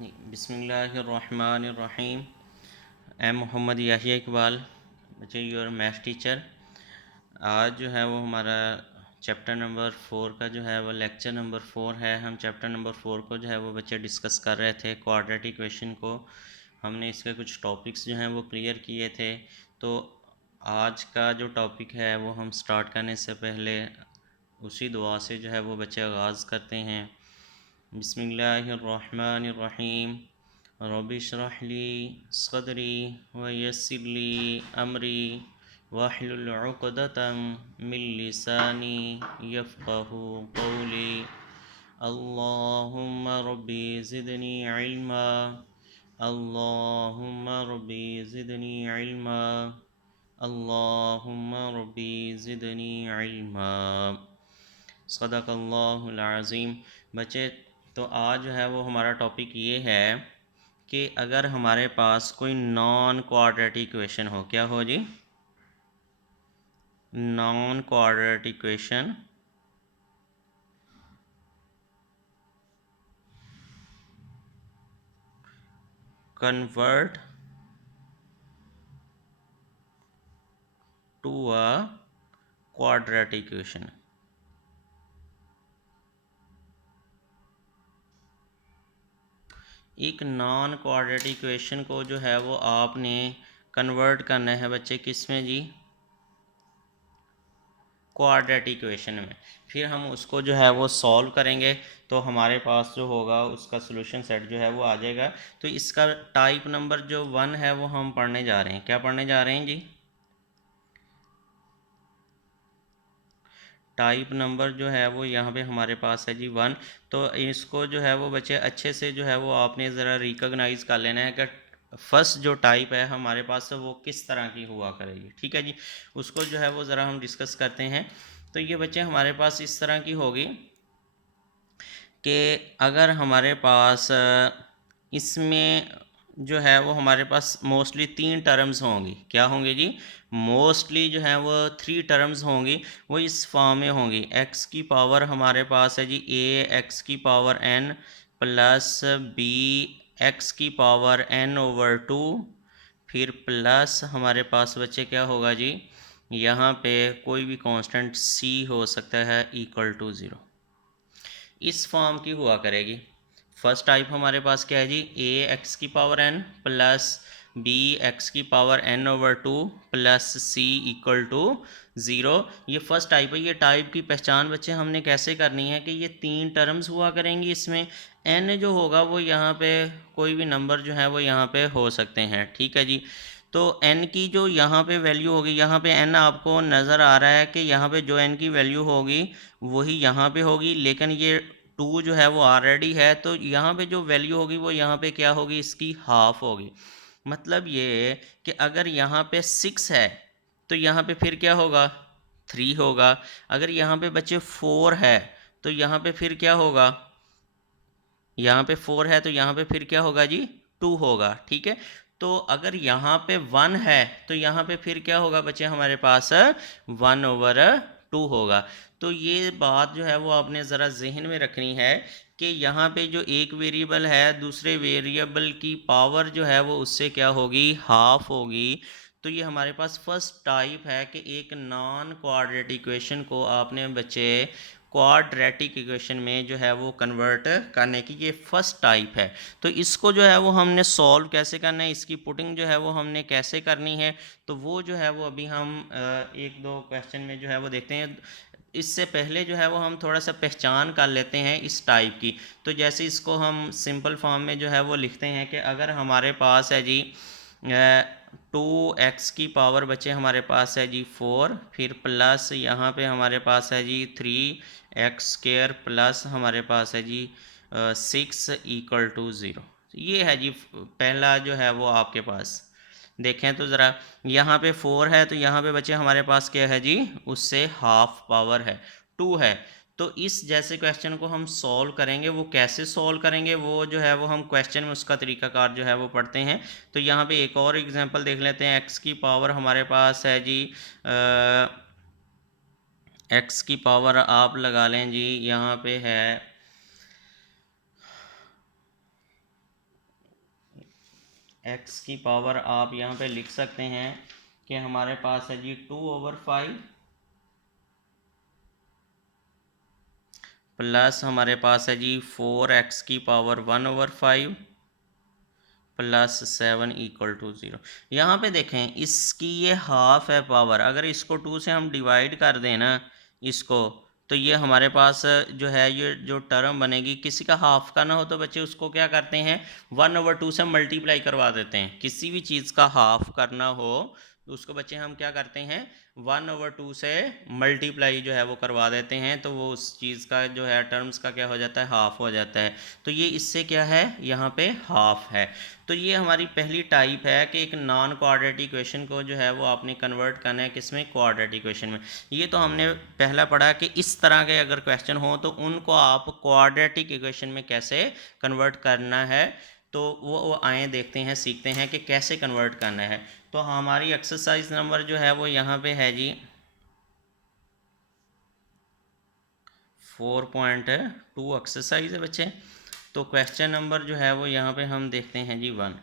बिस्मिल्लाहिर्रहमानिर्रहीम। एम मोहम्मद याहिया इकबाल, बच्चे your math teacher. आज जो है वो हमारा चैप्टर नंबर 4 का जो है वो लेक्चर नंबर 4 है। हम चैप्टर नंबर 4 को जो है वो बच्चे डिस्कस कर रहे थे, क्वाड्रेटिक इक्वेशन को। हमने इसके कुछ टॉपिक्स जो हैं वो क्लियर किए थे। तो आज का जो टॉपिक है वो हम स्टार्ट करने से पहले उसी दुआ से जो है वो बच्चे आगाज़ करते हैं। बिस्मिल्लाहिर्रहमानिर्रहीम। रब्बि इश्रह ली सदरी व यस्सिर ली अमरी वाहलुल उक़दतम मिन लिसानी यफ़क़हू क़ौली। अल्लाहुम्मा रब्बी ज़िदनी इल्मा। अल्लाहुम्मा रब्बी ज़िदनी इल्मा। अल्लाहुम्मा रब्बी ज़िदनी इल्मा। सदक़ल्लाहुल अज़ीम। बच्चे, तो आज जो है वो हमारा टॉपिक ये है कि अगर हमारे पास कोई नॉन क्वाड्रेटिक इक्वेशन हो, क्या हो जी? Non quadratic equation convert to a quadratic equation. एक नॉन क्वाड्रेटिक इक्वेशन को जो है वो आपने कन्वर्ट करना है बच्चे, किस में जी? क्वाड्रेटिक इक्वेशन में। फिर हम उसको जो है वो सॉल्व करेंगे तो हमारे पास जो होगा उसका सॉल्यूशन सेट जो है वो आ जाएगा। तो इसका टाइप नंबर जो 1 है वो हम पढ़ने जा रहे हैं। क्या पढ़ने जा रहे हैं जी? टाइप नंबर जो है वो यहाँ पे हमारे पास है जी 1। तो इसको जो है वो बच्चे अच्छे से जो है वो आपने ज़रा रिकॉग्नाइज कर लेना है कि फर्स्ट जो टाइप है हमारे पास वो किस तरह की हुआ करेगी। ठीक है जी, उसको जो है वो ज़रा हम डिस्कस करते हैं। तो ये बच्चे हमारे पास इस तरह की होगी कि अगर हमारे पास इसमें जो है वो हमारे पास मोस्टली 3 टर्म्स होंगी। क्या होंगी जी? मोस्टली जो है वो 3 टर्म्स होंगी। वो इस फॉर्म में होंगी। एक्स की पावर हमारे पास है जी ए एक्स की power n plus B x की पावर n/2। फिर प्लस हमारे पास बच्चे क्या होगा जी? यहाँ पे कोई भी कांस्टेंट c हो सकता है इक्वल टू 0। इस फॉर्म की हुआ करेगी। फर्स्ट टाइप हमारे पास क्या है जी? ए एक्स की power n plus B x की power n/2 plus c equal to 0। ये फर्स्ट टाइप है। ये टाइप की पहचान बच्चे हमने कैसे करनी है कि ये 3 टर्म्स हुआ करेंगी। इसमें n जो होगा वो यहाँ पे कोई भी नंबर जो है वो यहाँ पे हो सकते हैं। ठीक है जी। तो n की जो यहाँ पे वैल्यू होगी, यहाँ पे n आपको नज़र आ रहा है कि यहाँ पे जो n की वैल्यू होगी वही यहाँ पे होगी, लेकिन ये 2 जो है वो ऑलरेडी है। तो यहाँ पे जो वैल्यू होगी वो यहाँ पे क्या होगी? इसकी हाफ होगी। मतलब ये कि अगर यहाँ पे 6 है तो यहाँ पे फिर क्या होगा? 3 होगा। अगर यहाँ पे बच्चे 4 है तो यहाँ पे फिर क्या होगा? यहाँ पे 4 है तो यहाँ पे फिर क्या होगा जी? 2 होगा। ठीक है। तो अगर यहाँ पे 1 है तो यहाँ पे फिर क्या होगा बच्चे हमारे पास? 1/2 होगा। तो ये बात जो है वो आपने ज़रा जहन में रखनी है कि यहाँ पे जो एक वेरिएबल है दूसरे वेरिएबल की पावर जो है वो उससे क्या होगी? हाफ होगी। तो ये हमारे पास फर्स्ट टाइप है कि एक नॉन क्वाड्रेटिक इक्वेशन को आपने बच्चे क्वाड्रेटिक इक्वेशन में जो है वो कन्वर्ट करने की ये फर्स्ट टाइप है। तो इसको जो है वो हमने सॉल्व कैसे करना है, इसकी पुटिंग जो है वो हमने कैसे करनी है, तो वो जो है वो अभी हम एक दो क्वेश्चन में जो है वो देखते हैं। इससे पहले जो है वो हम थोड़ा सा पहचान कर लेते हैं इस टाइप की। तो जैसे इसको हम सिंपल फॉर्म में जो है वो लिखते हैं कि अगर हमारे पास है जी 2x की पावर बचे हमारे पास है जी 4, फिर प्लस यहाँ पे हमारे पास है जी 3x² प्लस हमारे पास है जी 6 इक्वल टू 0। ये है जी पहला जो है वो आपके पास। देखें तो ज़रा, यहाँ पे 4 है तो यहाँ पे बचे हमारे पास क्या है जी? उससे हाफ पावर है, 2 है। तो इस जैसे क्वेश्चन को हम सॉल्व करेंगे, वो कैसे सॉल्व करेंगे वो जो है वो हम क्वेश्चन में उसका तरीकाकार जो है वो पढ़ते हैं। तो यहाँ पे एक और एग्जांपल देख लेते हैं। एक्स की पावर हमारे पास है जी एक्स की पावर आप लगा लें जी, यहाँ पे है x की पावर आप यहाँ पे लिख सकते हैं कि हमारे पास है जी 2/5 प्लस हमारे पास है जी 4x की पावर 1/5 प्लस 7 इक्वल टू 0। यहाँ पे देखें इसकी ये हाफ है पावर, अगर इसको 2 से हम डिवाइड कर दें ना इसको, तो ये हमारे पास जो है ये जो टर्म बनेगी किसी का हाफ का ना हो तो बच्चे उसको क्या करते हैं 1/2 से मल्टीप्लाई करवा देते हैं। किसी भी चीज़ का हाफ करना हो तो उसको बच्चे हम क्या करते हैं 1/2 से मल्टीप्लाई जो है वो करवा देते हैं, तो वो उस चीज़ का जो है टर्म्स का क्या हो जाता है हाफ हो जाता है। तो ये इससे क्या है यहाँ पे हाफ है। तो ये हमारी पहली टाइप है कि एक नॉन क्वाड्रेटिक इक्वेशन को जो है वो आपने कन्वर्ट करना है किसमें क्वाड्रेटिक इक्वेशन में। ये तो हमने पहला पढ़ा कि इस तरह के अगर क्वेश्चन हो तो उनको आप क्वाड्रेटिक इक्वेशन में कैसे कन्वर्ट करना है, तो वो आए देखते हैं सीखते हैं कि कैसे कन्वर्ट करना है। तो हमारी एक्सरसाइज नंबर जो है वो यहाँ पे है जी 4.2 एक्सरसाइज है बच्चे। तो क्वेश्चन नंबर जो है वो यहाँ पे हम देखते हैं जी 1।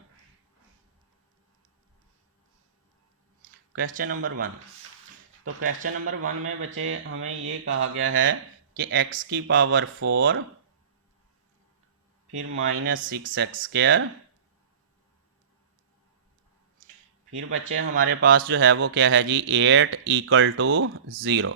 क्वेश्चन नंबर 1, तो क्वेश्चन नंबर 1 में बच्चे हमें ये कहा गया है कि x की पावर 4 फिर -6x², फिर बच्चे हमारे पास जो है वो क्या है जी 8 इक्वल टू 0।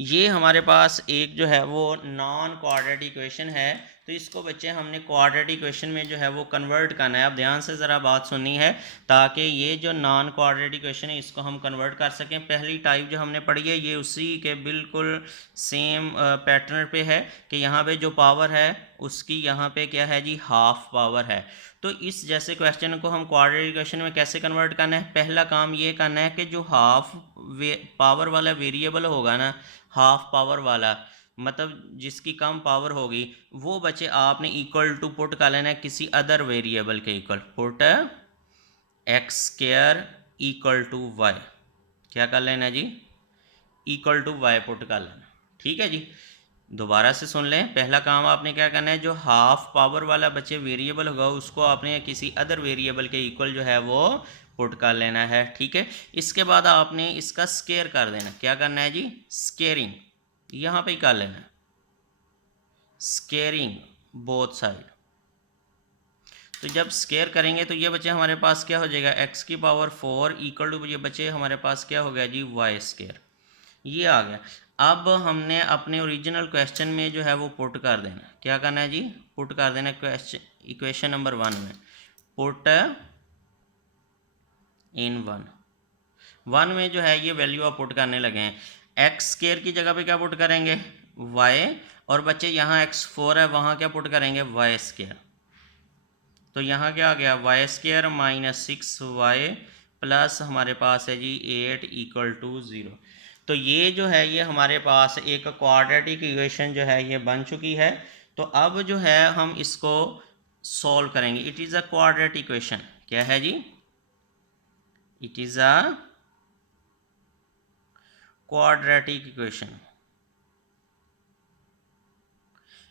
ये हमारे पास एक जो है वो नॉन क्वाड्रेटिक इक्वेशन है, तो इसको बच्चे हमने क्वाड्रेटिक इक्वेशन में जो है वो कन्वर्ट करना है। अब ध्यान से ज़रा बात सुननी है ताकि ये जो नॉन क्वाड्रेटिक इक्वेशन है इसको हम कन्वर्ट कर सकें। पहली टाइप जो हमने पढ़ी है ये उसी के बिल्कुल सेम पैटर्न पे है कि यहाँ पे जो पावर है उसकी यहाँ पे क्या है जी हाफ पावर है। तो इस जैसे क्वेश्चन को हम क्वाड्रेटिक इक्वेशन में कैसे कन्वर्ट करना है, पहला काम ये करना है कि जो हाफ पावर वाला वेरिएबल होगा ना, हाफ पावर वाला मतलब जिसकी कम पावर होगी, वो बच्चे आपने इक्वल टू पुट कर लेना है किसी अदर वेरिएबल के equal. Put x² equal to y, क्या कर लेना जी इक्वल टू y पुट कर लेना। ठीक है जी, दोबारा से सुन लें। पहला काम आपने क्या करना है जो हाफ पावर वाला बच्चे वेरिएबल होगा उसको आपने किसी अदर वेरिएबल के इक्वल जो है वो पुट कर लेना है। ठीक है, इसके बाद आपने इसका स्केयर कर देना। क्या करना है जी स्केयरिंग, यहाँ पे ही कर लेना है स्केयरिंग बोथ साइड। तो जब स्केयर करेंगे तो ये बच्चे हमारे पास क्या हो जाएगा x की पावर 4 इक्वल टू ये बच्चे हमारे पास क्या हो गया जी y², ये आ गया। अब हमने अपने ओरिजिनल क्वेश्चन में जो है वो पुट कर देना। क्या करना है जी पुट कर देना क्वेश्चन इक्वेशन नंबर 1 में, पुट इन 1 में जो है ये वैल्यू आप पुट करने लगे हैं। x² की जगह पे क्या पुट करेंगे y, और बच्चे यहाँ x4 है वहाँ क्या पुट करेंगे y²। तो यहाँ क्या आ गया y² माइनस 6y प्लस हमारे पास है जी 8 इक्वल टू 0। तो ये जो है ये हमारे पास एक क्वाड्रेटिक इक्वेशन जो है ये बन चुकी है। तो अब जो है हम इसको सॉल्व करेंगे। It is a quadratic equation. क्या है जी it is a quadratic equation.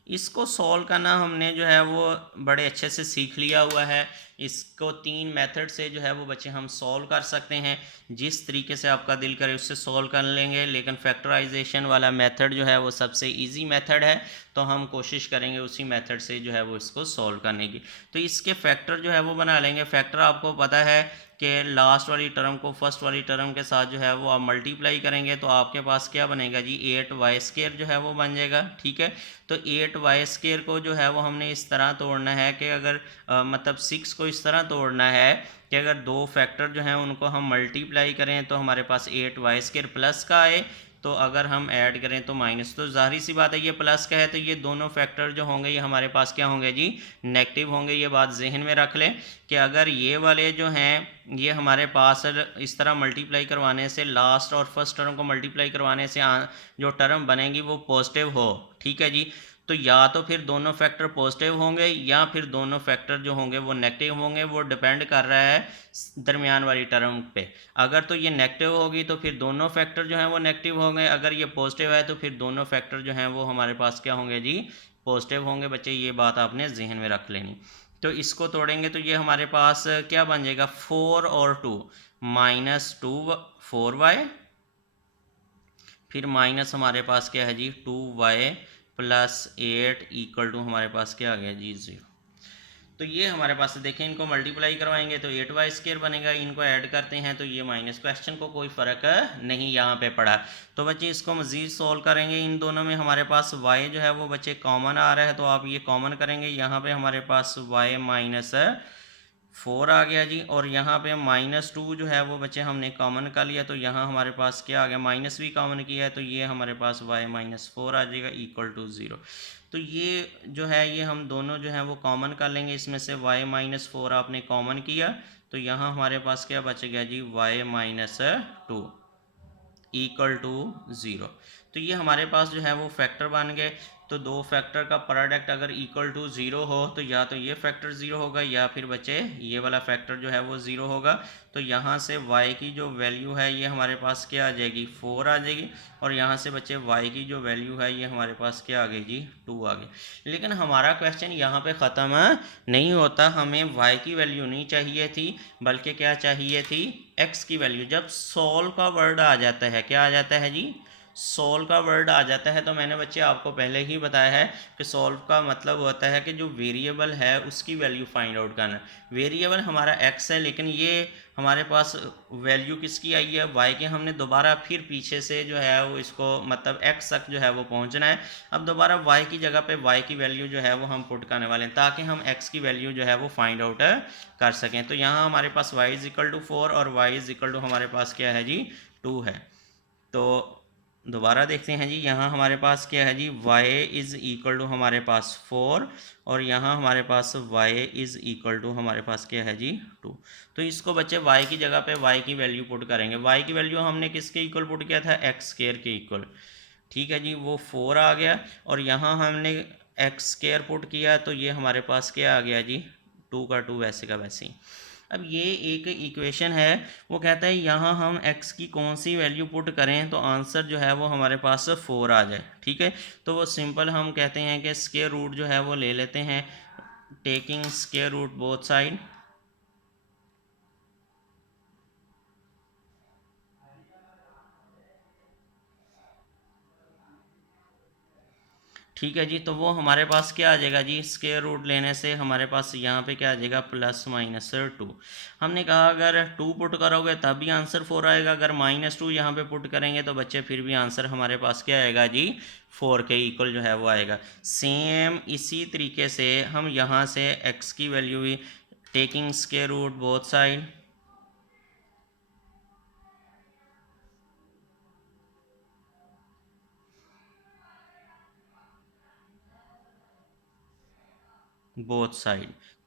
इसको सॉल्व करना हमने जो है वो बड़े अच्छे से सीख लिया हुआ है। इसको 3 मेथड से जो है वो बच्चे हम सॉल्व कर सकते हैं। जिस तरीके से आपका दिल करे उससे सॉल्व कर लेंगे, लेकिन फैक्टराइजेशन वाला मेथड जो है वो सबसे इजी मेथड है, तो हम कोशिश करेंगे उसी मेथड से जो है वो इसको सॉल्व करने की। तो इसके फैक्टर जो है वो बना लेंगे। फैक्टर आपको पता है कि लास्ट वाली टर्म को फर्स्ट वाली टर्म के साथ जो है वो आप मल्टीप्लाई करेंगे तो आपके पास क्या बनेगा जी 8y² जो है वो बन जाएगा। ठीक है, तो 8y² को जो है वो हमने इस तरह तोड़ना है कि अगर मतलब 6 को इस तरह तोड़ना है कि अगर दो फैक्टर जो हैं उनको हम मल्टीप्लाई करें तो हमारे पास 8y² प्लस का आए, तो अगर हम ऐड करें तो माइनस। तो जाहिर सी बात है ये प्लस का है तो ये दोनों फैक्टर जो होंगे ये हमारे पास क्या होंगे जी नेगेटिव होंगे। ये बात जहन में रख लें कि अगर ये वाले जो हैं ये हमारे पास इस तरह मल्टीप्लाई करवाने से लास्ट और फर्स्ट टर्म को मल्टीप्लाई करवाने से जो टर्म बनेगी वो पॉजिटिव हो। ठीक है जी, तो या तो फिर दोनों फैक्टर पॉजिटिव होंगे या फिर दोनों फैक्टर जो होंगे वो नेगेटिव होंगे। वो डिपेंड कर रहा है दरमियान वाली टर्म पे। अगर तो ये नेगेटिव होगी तो फिर दोनों फैक्टर जो हैं वो नेगेटिव होंगे, अगर ये पॉजिटिव है तो फिर दोनों फैक्टर जो हैं वो हमारे पास क्या होंगे जी पॉजिटिव होंगे। बच्चे ये बात आपने जहन में रख लेनी। तो इसको तोड़ेंगे तो ये हमारे पास क्या बन जाएगा, 4 और 2 -2 4y, फिर माइनस हमारे पास क्या है जी 2y + 8 इक्वल टू हमारे पास क्या आ गया जी 0। तो ये हमारे पास देखें, इनको मल्टीप्लाई करवाएंगे तो 8y² बनेगा, इनको ऐड करते हैं तो ये माइनस, क्वेश्चन को कोई फ़र्क नहीं यहाँ पे पड़ा। तो बच्चे इसको मज़ीद सोल्व करेंगे, इन दोनों में हमारे पास y जो है वो बच्चे कॉमन आ रहा है, तो आप ये कॉमन करेंगे, यहाँ पे हमारे पास y -4 आ गया जी, और यहाँ पे -2 जो है वो बच्चे हमने कॉमन कर लिया, तो यहाँ हमारे पास क्या आ गया, माइनस भी कॉमन किया है, तो ये हमारे पास y -4 आ जाएगा इक्वल टू 0। तो ये जो है ये हम दोनों जो है वो कॉमन कर लेंगे, इसमें से y -4 आपने कॉमन किया, तो यहाँ हमारे पास क्या बच गया जी y -2 इक्वल टू 0। तो ये हमारे पास जो है वो फैक्टर बन गए। तो दो फैक्टर का प्रोडक्ट अगर इक्वल टू 0 हो तो या तो ये फैक्टर 0 होगा या फिर बच्चे ये वाला फैक्टर जो है वो 0 होगा। तो यहाँ से y की जो वैल्यू है ये हमारे पास क्या आ जाएगी 4 आ जाएगी, और यहाँ से बच्चे y की जो वैल्यू है ये हमारे पास क्या आ गई जी 2 आ गई। लेकिन हमारा क्वेश्चन यहाँ पे ख़त्म नहीं होता, हमें y की वैल्यू नहीं चाहिए थी बल्कि क्या चाहिए थी x की वैल्यू। जब सोल्व का वर्ड आ जाता है, क्या आ जाता है जी सोल्व का वर्ड आ जाता है, तो मैंने बच्चे आपको पहले ही बताया है कि सोल्व का मतलब होता है कि जो वेरिएबल है उसकी वैल्यू फाइंड आउट करना। वेरिएबल हमारा x है, लेकिन ये हमारे पास वैल्यू किसकी आई है y के, हमने दोबारा फिर पीछे से जो है वो इसको मतलब x तक जो है वो पहुंचना है। अब दोबारा y की जगह पे y की वैल्यू जो है वो हम पुट करने वाले हैं ताकि हम x की वैल्यू जो है वो फाइंड आउट कर सकें। तो यहाँ हमारे पास y = 4 और y = हमारे पास क्या है जी 2 है। तो दोबारा देखते हैं जी, यहाँ हमारे पास क्या है जी y = हमारे पास 4 और यहाँ हमारे पास y = हमारे पास क्या है जी 2। तो इसको बच्चे y की जगह पे y की वैल्यू पुट करेंगे। y की वैल्यू हमने किसके इक्वल पुट किया था x² के इक्वल, ठीक है जी, वो 4 आ गया, और यहाँ हमने x² पुट किया तो ये हमारे पास क्या आ गया जी 2 का 2 वैसे का वैसे ही। अब ये एक इक्वेशन है, वो कहता है यहाँ हम x की कौन सी वैल्यू पुट करें तो आंसर जो है वो हमारे पास 4 आ जाए, ठीक है। तो वो सिंपल हम कहते हैं कि स्क्वायर रूट जो है वो ले लेते हैं, taking square root both side, ठीक है जी। तो वो हमारे पास क्या आ जाएगा जी स्क्वायर रूट लेने से हमारे पास यहाँ पे क्या आ जाएगा +-2। हमने कहा अगर 2 पुट करोगे तब भी आंसर 4 आएगा, अगर -2 यहाँ पे पुट करेंगे तो बच्चे फिर भी आंसर हमारे पास क्या आएगा जी 4 के इक्वल जो है वो आएगा। सेम इसी तरीके से हम यहाँ से x की वैल्यू भी taking square root both side,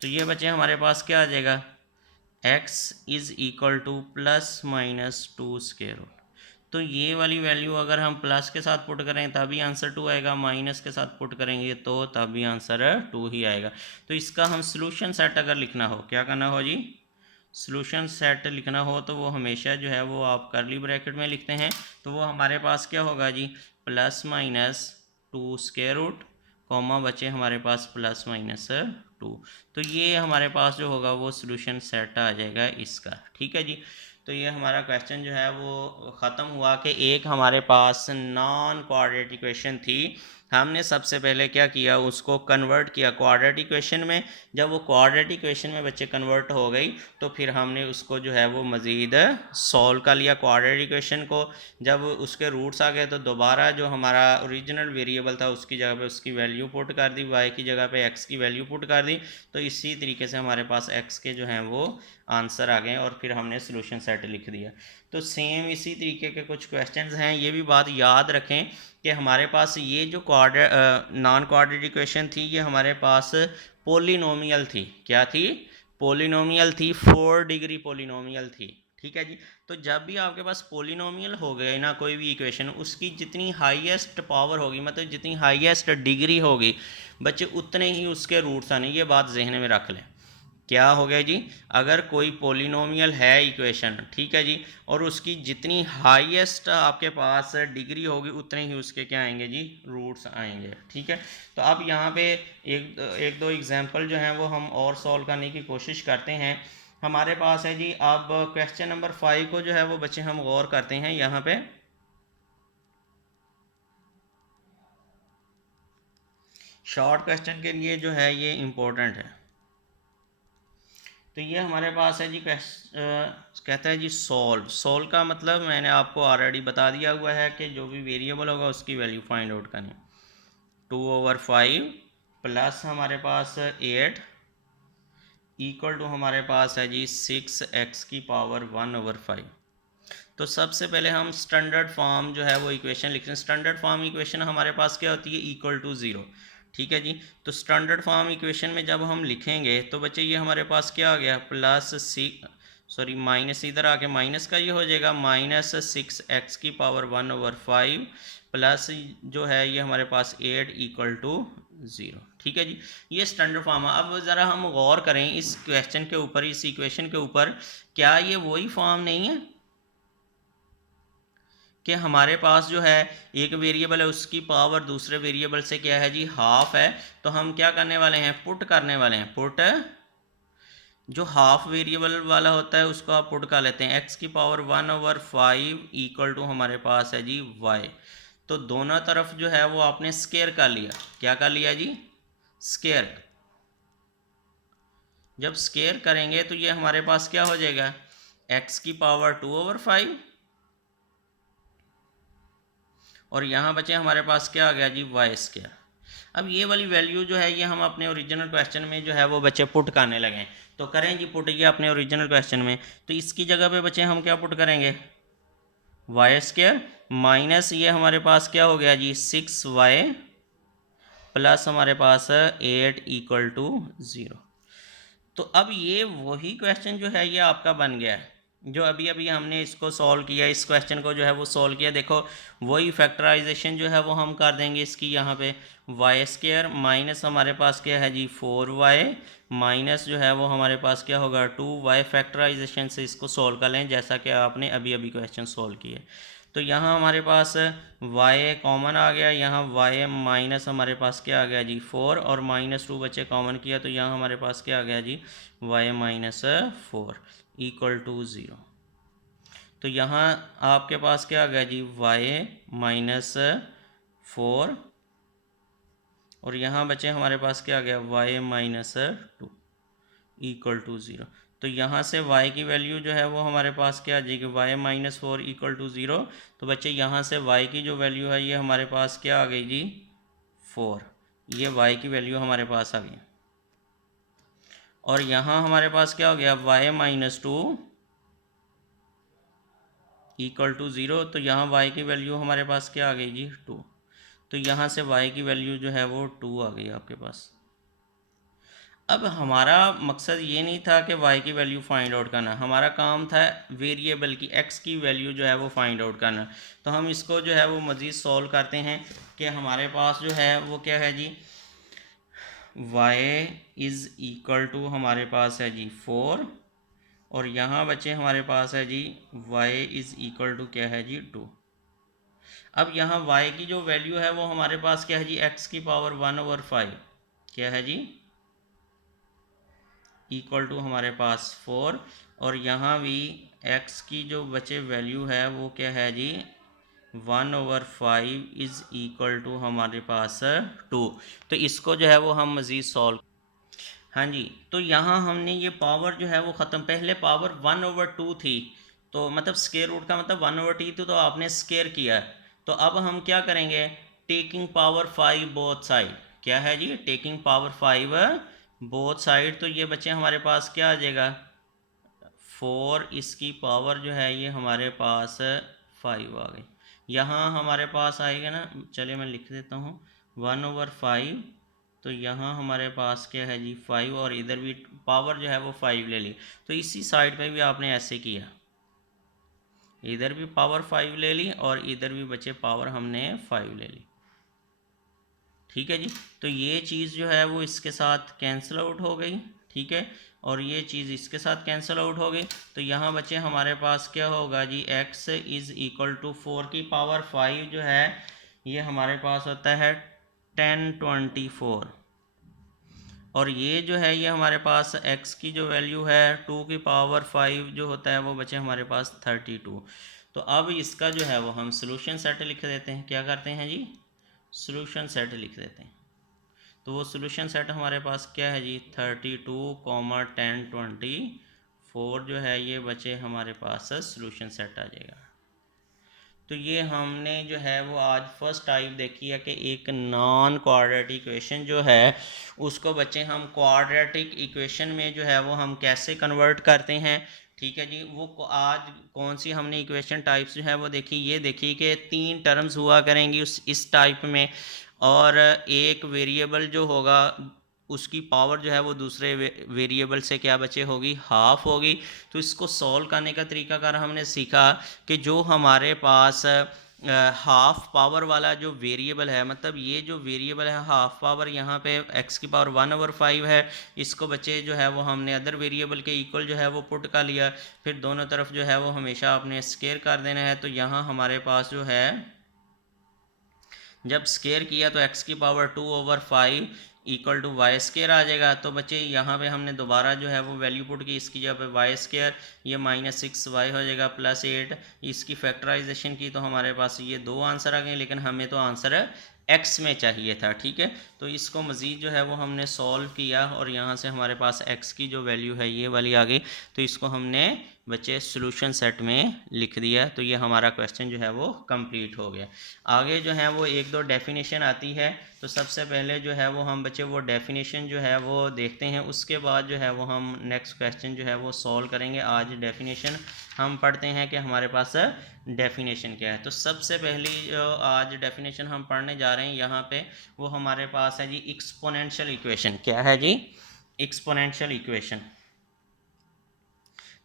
तो ये बच्चे हमारे पास क्या आ जाएगा x = +-2 स्क्वायर रूट। तो ये वाली वैल्यू अगर हम प्लस के साथ पुट करें तभी आंसर 2 आएगा, माइनस के साथ पुट करेंगे तो तभी आंसर 2 ही आएगा। तो इसका हम सोल्यूशन सेट अगर लिखना हो, क्या करना हो जी सोल्यूशन सेट लिखना हो तो वो हमेशा जो है वो आप कर्ली ब्रैकेट में लिखते हैं। तो वो हमारे पास क्या होगा जी +-2 स्क्वायर रूट कॉमा बचे हमारे पास +-2। तो ये हमारे पास जो होगा वो सोल्यूशन सेट आ जाएगा इसका, ठीक है जी। तो ये हमारा क्वेश्चन जो है वो ख़त्म हुआ कि एक हमारे पास नॉन क्वाड्रेटिक इक्वेशन थी, हमने सबसे पहले क्या किया उसको कन्वर्ट किया क्वाड्रेटिक इक्वेशन में। जब वो क्वाड्रेटिक इक्वेशन में बच्चे कन्वर्ट हो गई तो फिर हमने उसको जो है वो मज़ीद सॉल्व कर लिया क्वाड्रेटिक इक्वेशन को। जब उसके रूट्स आ गए तो दोबारा जो हमारा ओरिजिनल वेरिएबल था उसकी जगह पे उसकी वैल्यू पुट कर दी, y की जगह पे x की वैल्यू पुट कर दी। तो इसी तरीके से हमारे पास x के जो हैं वो आंसर आ गए और फिर हमने सोल्यूशन सेट लिख दिया। तो सेम इसी तरीके के कुछ क्वेश्चंस हैं। ये भी बात याद रखें कि हमारे पास ये जो नॉन क्वाड्रेटिक इक्वेशन थी ये हमारे पास पोलिनोमियल थी। क्या थी पोलिनोमियल थी, 4 डिग्री पोलिनोमियल थी, ठीक है जी। तो जब भी आपके पास पोलिनोमियल हो गए ना कोई भी इक्वेशन, उसकी जितनी हाईएस्ट पावर होगी मतलब जितनी हाईएस्ट डिग्री होगी बच्चे उतने ही उसके रूट्स आने, ये बात जहन में रख लें। क्या हो गया जी, अगर कोई पोलिनोमियल है इक्वेशन, ठीक है जी, और उसकी जितनी हाईएस्ट आपके पास डिग्री होगी उतने ही उसके क्या आएंगे जी, रूट्स आएंगे, ठीक है। तो अब यहाँ पे एक दो एग्जांपल जो हैं वो हम और सॉल्व करने की कोशिश करते हैं। हमारे पास है जी, अब क्वेश्चन नंबर 5 को जो है वो बच्चे हम गौर करते हैं। यहाँ पे शॉर्ट क्वेश्चन के लिए जो है ये इम्पोर्टेंट है। तो ये हमारे पास है जी, कहता है जी सोल्व का मतलब मैंने आपको ऑलरेडी बता दिया हुआ है कि जो भी वेरिएबल होगा उसकी वैल्यू फाइंड आउट करनी। 2/5 प्लस हमारे पास 8 इक्वल टू हमारे पास है जी 6x की पावर 1/5। तो सबसे पहले हम स्टैंडर्ड फॉर्म जो है वो इक्वेशन लिखते हैं। स्टैंडर्ड फॉर्म इक्वेशन हमारे पास क्या होती है, इक्वल टू 0, ठीक है जी। तो स्टैंडर्ड फॉर्म इक्वेशन में जब हम लिखेंगे तो बच्चे ये हमारे पास क्या आ गया, माइनस इधर आके माइनस का ये हो जाएगा, -6x की पावर 1/5 प्लस जो है ये हमारे पास 8 इक्वल टू 0, ठीक है जी। ये स्टैंडर्ड फॉर्म है। अब ज़रा हम गौर करें इस क्वेश्चन के ऊपर, इस इक्वेशन के ऊपर, क्या ये वही फॉर्म नहीं है कि हमारे पास जो है एक वेरिएबल है उसकी पावर दूसरे वेरिएबल से क्या है जी, हाफ है। तो हम क्या करने वाले हैं, पुट करने वाले हैं। पुट जो हाफ वेरिएबल वाला होता है उसको आप पुट कर लेते हैं। x की पावर 1/5 इक्वल टू हमारे पास है जी y। तो दोनों तरफ जो है वो आपने स्केयर कर लिया। क्या कर लिया जी, स्केयर। जब स्केयर करेंगे तो ये हमारे पास क्या हो जाएगा, x की पावर 2/5 और यहाँ बचे हमारे पास क्या आ गया जी, y²। अब ये वाली वैल्यू जो है ये हम अपने ओरिजिनल क्वेश्चन में जो है वो बच्चे पुट करने लगे हैं। तो करें जी पुट ये अपने ओरिजिनल क्वेश्चन में। तो इसकी जगह पे बच्चे हम क्या पुट करेंगे, y² माइनस ये हमारे पास क्या हो गया जी, 6y प्लस हमारे पास 8 इक्वल टू 0। तो अब ये वही क्वेश्चन जो है ये आपका बन गया है, जो अभी अभी हमने इसको सॉल्व किया, इस क्वेश्चन को जो है वो सॉल्व किया। देखो वही फैक्टराइजेशन जो है वो हम कर देंगे इसकी। यहाँ पे y² माइनस हमारे पास क्या है जी 4y माइनस जो है वो हमारे पास क्या होगा 2y। फैक्टराइजेशन से इसको सॉल्व कर लें जैसा कि आपने अभी अभी क्वेश्चन सॉल्व किए। तो यहाँ हमारे पास y कॉमन आ गया, यहाँ y माइनस हमारे पास क्या आ गया जी 4 और -2 बच्चे कॉमन किया तो यहाँ हमारे पास क्या आ गया जी y - 4 इक्वल टू 0। तो यहाँ आपके पास क्या आ गया जी y - 4 और यहाँ बचे हमारे पास क्या आ गया y - 2 इक्वल टू 0। तो यहाँ से y की वैल्यू जो है वो हमारे पास क्या आ जाएगी, y - 4 इक्वल टू 0। तो बच्चे यहाँ से y की जो वैल्यू है ये हमारे पास क्या आ गई जी 4। ये y की वैल्यू हमारे पास आ गई। और यहाँ हमारे पास क्या हो गया y - 2 इक्वल टू 0। तो यहाँ y की वैल्यू हमारे पास क्या आ गई जी 2। तो यहाँ से y की वैल्यू जो है वो 2 आ गई आपके पास। अब हमारा मकसद ये नहीं था कि y की वैल्यू फाइंड आउट करना, हमारा काम था वेरिएबल की x की वैल्यू जो है वो फाइंड आउट करना। तो हम इसको जो है वो मज़ीद सॉल्व करते हैं कि हमारे पास जो है वो क्या है जी, y इज़ इक्वल टू हमारे पास है जी 4 और यहाँ बच्चे हमारे पास है जी y इज़ इक्वल टू क्या है जी 2। अब यहाँ y की जो वैल्यू है वो हमारे पास क्या है जी x की पावर 1/5 क्या है जी इक्वल टू हमारे पास 4 और यहाँ भी x की जो बचे वैल्यू है वो क्या है जी 1/5 इज़ इक्वल टू हमारे पास 2। तो इसको जो है वो हम मज़ीद सॉल्व। हाँ जी, तो यहाँ हमने ये पावर जो है वो ख़त्म, पहले पावर 1/2 थी तो मतलब स्केयर रूट का मतलब 1/2 थी तो आपने स्केयर किया। तो अब हम क्या करेंगे, टेकिंग पावर 5 बोथ साइड। क्या है जी, टेकिंग पावर 5 बोथ साइड। तो ये बच्चे हमारे पास क्या आ जाएगा 4, इसकी पावर जो है ये हमारे पास 5 आ गई। यहाँ हमारे पास आएगा ना, चलिए मैं लिख देता हूँ 1/5। तो यहाँ हमारे पास क्या है जी 5 और इधर भी पावर जो है वो 5 ले ली। तो इसी साइड पे भी आपने ऐसे किया, इधर भी पावर 5 ले ली और इधर भी बचे पावर हमने 5 ले ली, ठीक है जी। तो ये चीज़ जो है वो इसके साथ कैंसिल आउट हो गई, ठीक है। और ये चीज़ इसके साथ कैंसिल आउट हो गई। तो यहाँ बच्चे हमारे पास क्या होगा जी, x इज़ इक्वल टू 4 की पावर 5 जो है ये हमारे पास होता है 1024, और ये जो है ये हमारे पास x की जो वैल्यू है 2 की पावर 5 जो होता है वो बचे हमारे पास 32। तो अब इसका जो है वो हम सोल्यूशन सेट लिख देते हैं। क्या करते हैं जी, सोल्यूशन सेट लिख देते हैं। तो वो सोल्यूशन सेट हमारे पास क्या है जी, 32, 1024 जो है ये बचे हमारे पास सोल्यूशन सेट आ जाएगा। तो ये हमने जो है वो आज फर्स्ट टाइप देखी है कि एक नॉन क्वाड्रेटिक इक्वेशन जो है उसको बच्चे हम क्वाड्रेटिक इक्वेशन में जो है वो हम कैसे कन्वर्ट करते हैं। ठीक है जी, वो आज कौन सी हमने इक्वेशन टाइप्स जो है वो देखी। ये देखी कि 3 टर्म्स हुआ करेंगी इस टाइप में, और एक वेरिएबल जो होगा उसकी पावर जो है वो दूसरे वेरिएबल से क्या बचे होगी, हाफ होगी। तो इसको सॉल्व करने का तरीकाकार हमने सीखा कि जो हमारे पास हाफ पावर वाला जो वेरिएबल है, मतलब ये जो वेरिएबल है हाफ पावर, यहाँ पे x की पावर 1/5 है, इसको बच्चे जो है वो हमने अदर वेरिएबल के इक्वल जो है वो पुट कर लिया। फिर दोनों तरफ जो है वो हमेशा अपने स्केयर कर देना है। तो यहाँ हमारे पास जो है जब स्केयर किया तो x की power 2/5 equal to y square आ जाएगा। तो बच्चे यहाँ पे हमने दोबारा जो है वो वैल्यू पुट की, इसकी जगह पे वाई स्केयर, ये -6y हो जाएगा +8। इसकी फैक्टराइजेशन की तो हमारे पास ये 2 आंसर आ गए, लेकिन हमें तो आंसर x में चाहिए था। ठीक है, तो इसको मज़ीद जो है वो हमने सॉल्व किया और यहाँ से हमारे पास x की जो वैल्यू है ये वाली आ गई। तो इसको हमने बच्चे सॉल्यूशन सेट में लिख दिया। तो ये हमारा क्वेश्चन जो है वो कंप्लीट हो गया। आगे जो है वो 1-2 डेफिनेशन आती है। तो सबसे पहले जो है वो हम बच्चे वो डेफिनेशन जो है वो देखते हैं, उसके बाद जो है वो हम नेक्स्ट क्वेश्चन जो है वो सॉल्व करेंगे। आज डेफिनेशन हम पढ़ते हैं कि हमारे पास डेफिनेशन क्या है। तो सबसे पहली जो आज डेफिनेशन हम पढ़ने जा रहे हैं यहाँ पे, वो हमारे पास है जी एक्सपोनेंशियल इक्वेशन। क्या है जी, एक्सपोनेंशियल इक्वेशन।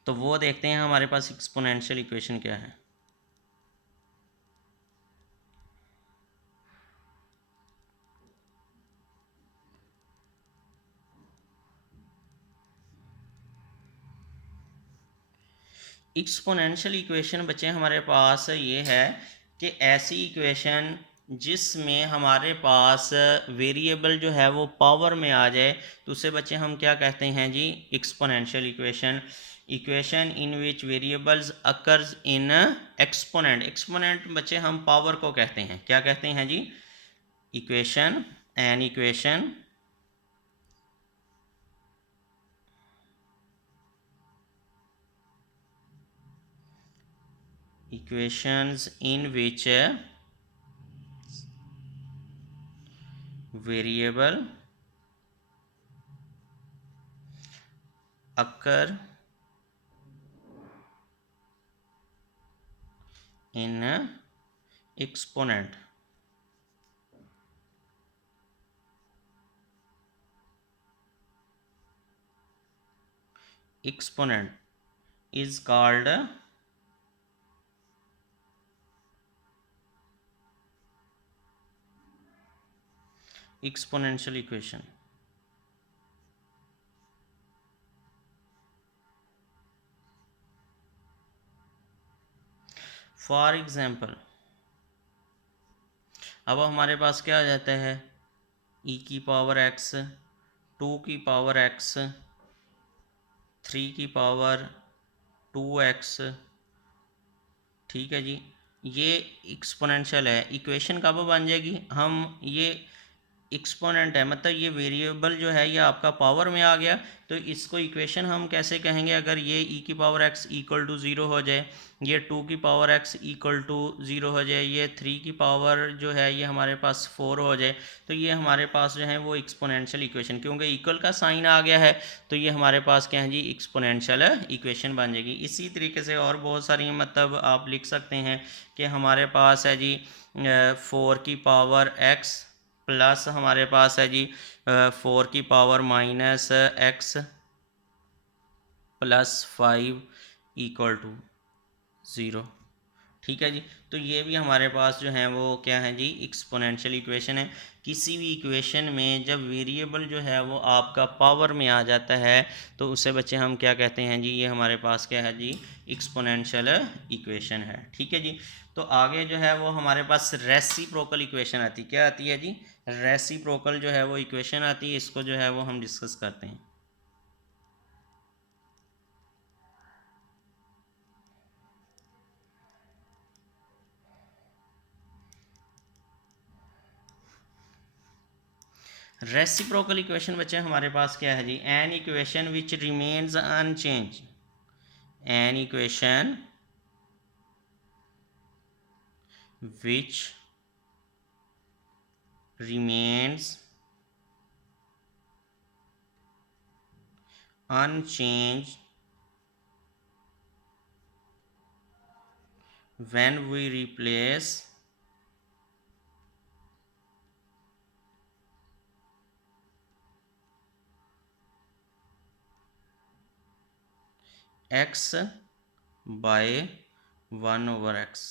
तो वो देखते हैं हमारे पास एक्सपोनेंशियल इक्वेशन क्या है। एक्सपोनेंशियल इक्वेशन बच्चे हमारे पास ये है कि ऐसी इक्वेशन जिसमें हमारे पास वेरिएबल जो है वो पावर में आ जाए, तो उसे बच्चे हम क्या कहते हैं जी, exponential equation. Equation in which variables occurs in exponent. Exponent बच्चे हम पावर को कहते हैं, क्या कहते हैं जी, equation, an equation equations in which variable occur in exponent. Exponent is called exponential equation. For example, अब हमारे पास क्या आ जाता है, e की पावर x, 2 की पावर x, 3 की पावर 2x। ठीक है जी, ये एक्सपोनेंशियल है। इक्वेशन कब बन जाएगी, हम ये एक्सपोनेंट है, मतलब ये वेरिएबल जो है ये आपका पावर में आ गया। तो इसको इक्वेशन हम कैसे कहेंगे, अगर ये e की पावर x इक्वल टू 0 हो जाए, ये 2 की पावर x इक्वल टू 0 हो जाए, ये 3 की पावर जो है ये हमारे पास 4 हो जाए, तो ये हमारे पास जो है वो एक्सपोनेंशियल इक्वेशन, क्योंकि इक्वल का साइन आ गया है तो ये हमारे पास क्या है जी, एक्सपोनेंशियल इक्वेशन बन जाएगी। इसी तरीके से और बहुत सारी मतलब आप लिख सकते हैं कि हमारे पास है जी 4 की पावर x प्लस हमारे पास है जी 4 की पावर -x +5 इक्वल टू 0। ठीक है जी। तो ये भी हमारे पास जो है वो क्या है जी, एक्सपोनेंशियल इक्वेशन है। किसी भी इक्वेशन में जब वेरिएबल जो है वो आपका पावर में आ जाता है तो उसे बच्चे हम क्या कहते हैं जी, ये हमारे पास क्या है जी, एक्सपोनेंशियल इक्वेशन है। ठीक है जी। तो आगे जो है वो हमारे पास रेसिप्रोकल इक्वेशन आती है। क्या आती है जी, रेसिप्रोकल जो है वो इक्वेशन आती है। इसको जो है वो हम डिस्कस करते हैं। रेसिप्रोकल इक्वेशन बच्चे हमारे पास क्या है जी, an equation which remains unchanged, an equation which remains unchanged when we replace x by 1 over x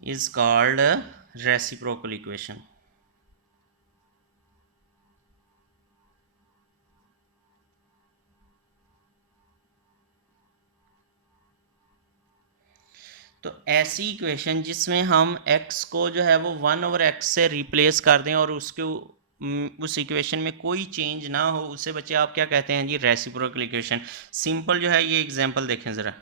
is called a reciprocal equation। तो ऐसी इक्वेशन जिसमें हम x को जो है वो 1 ओवर x से रिप्लेस कर दें और उसके उस इक्वेशन में कोई चेंज ना हो, उसे बच्चे आप क्या कहते हैं जी, रेसिप्रोकल इक्वेशन। सिंपल जो है ये एग्जांपल देखें ज़रा।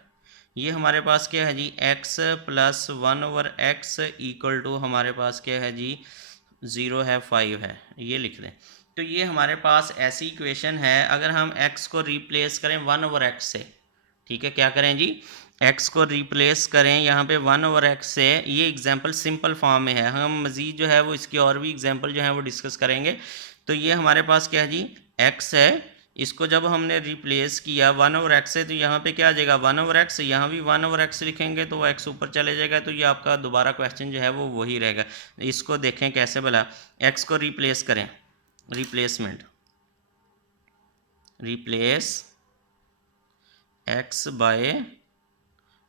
ये हमारे पास क्या है जी, x plus 1 over x equal to हमारे पास क्या है जी, 0 है, 5 है, ये लिख दें। तो ये हमारे पास ऐसी इक्वेशन है, अगर हम x को रिप्लेस करें 1 ओवर x से, ठीक है, क्या करें जी, x को रिप्लेस करें यहाँ पे 1 ओवर x से। ये एग्जांपल सिंपल फॉर्म में है, हम मज़ीद जो है वो इसकी और भी एग्जांपल जो है वो डिस्कस करेंगे। तो ये हमारे पास क्या है जी, x है, इसको जब हमने रिप्लेस किया 1 ओवर x से तो यहाँ पे क्या आ जाएगा, 1 ओवर x, यहाँ भी 1 ओवर x लिखेंगे तो वो x ऊपर चले जाएगा। तो ये आपका दोबारा क्वेश्चन जो है वो वही रहेगा। इसको देखें कैसे, भला x को रिप्लेस करें, replacement, replace x by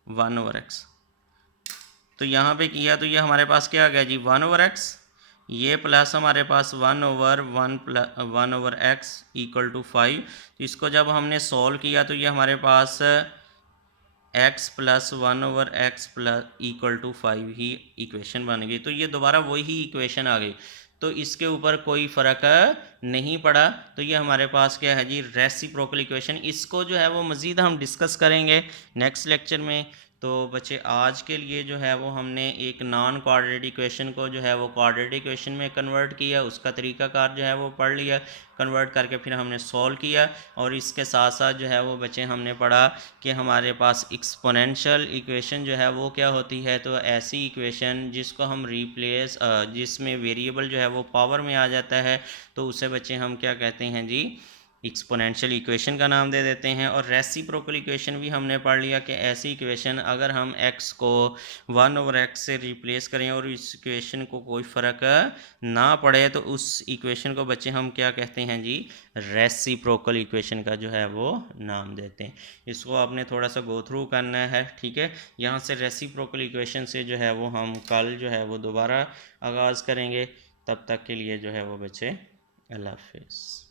1 over X. तो यहाँ पे किया तो ये हमारे पास क्या आ गया जी, 1 ओवर एक्स, ये प्लस हमारे पास 1 ओवर एक्स इक्वल टू 5। तो इसको जब हमने सॉल्व किया तो ये हमारे पास x plus 1 over X plus equal to 5 ही इक्वेशन बन गई। तो ये दोबारा वही इक्वेशन आ गई, तो इसके ऊपर कोई फ़र्क नहीं पड़ा। तो ये हमारे पास क्या है जी, रेसिप्रोकल इक्वेशन। इसको जो है वो मज़ीद हम डिस्कस करेंगे नेक्स्ट लेक्चर में। तो बच्चे आज के लिए जो है वो हमने एक नॉन क्वाड्रेटिक इक्वेशन को जो है वो क्वाड्रेटिक इक्वेशन में कन्वर्ट किया, उसका तरीकाकार जो है वो पढ़ लिया, कन्वर्ट करके फिर हमने सॉल्व किया। और इसके साथ साथ जो है वो बच्चे हमने पढ़ा कि हमारे पास एक्सपोनेंशियल इक्वेशन जो है वो क्या होती है। तो ऐसी इक्वेशन जिसको हम रिप्लेस, जिसमें वेरिएबल जो है वो पावर में आ जाता है, तो उसे बच्चे हम क्या कहते हैं जी, एक्सपोनेंशियल इक्वेशन का नाम दे देते हैं। और रेसिप्रोकल इक्वेशन भी हमने पढ़ लिया कि ऐसी इक्वेशन अगर हम x को 1 ओवर x से रिप्लेस करें और इस इक्वेशन को कोई फ़र्क ना पड़े तो उस इक्वेशन को बच्चे हम क्या कहते हैं जी, रेसिप्रोकल इक्वेशन का जो है वो नाम देते हैं। इसको आपने थोड़ा सा गो थ्रू करना है, ठीक है। यहाँ से रेसिप्रोकल इक्वेशन से जो है वो हम कल जो है वो दोबारा आगाज़ करेंगे। तब तक के लिए जो है वो बच्चे अल्लाह हाफिज़।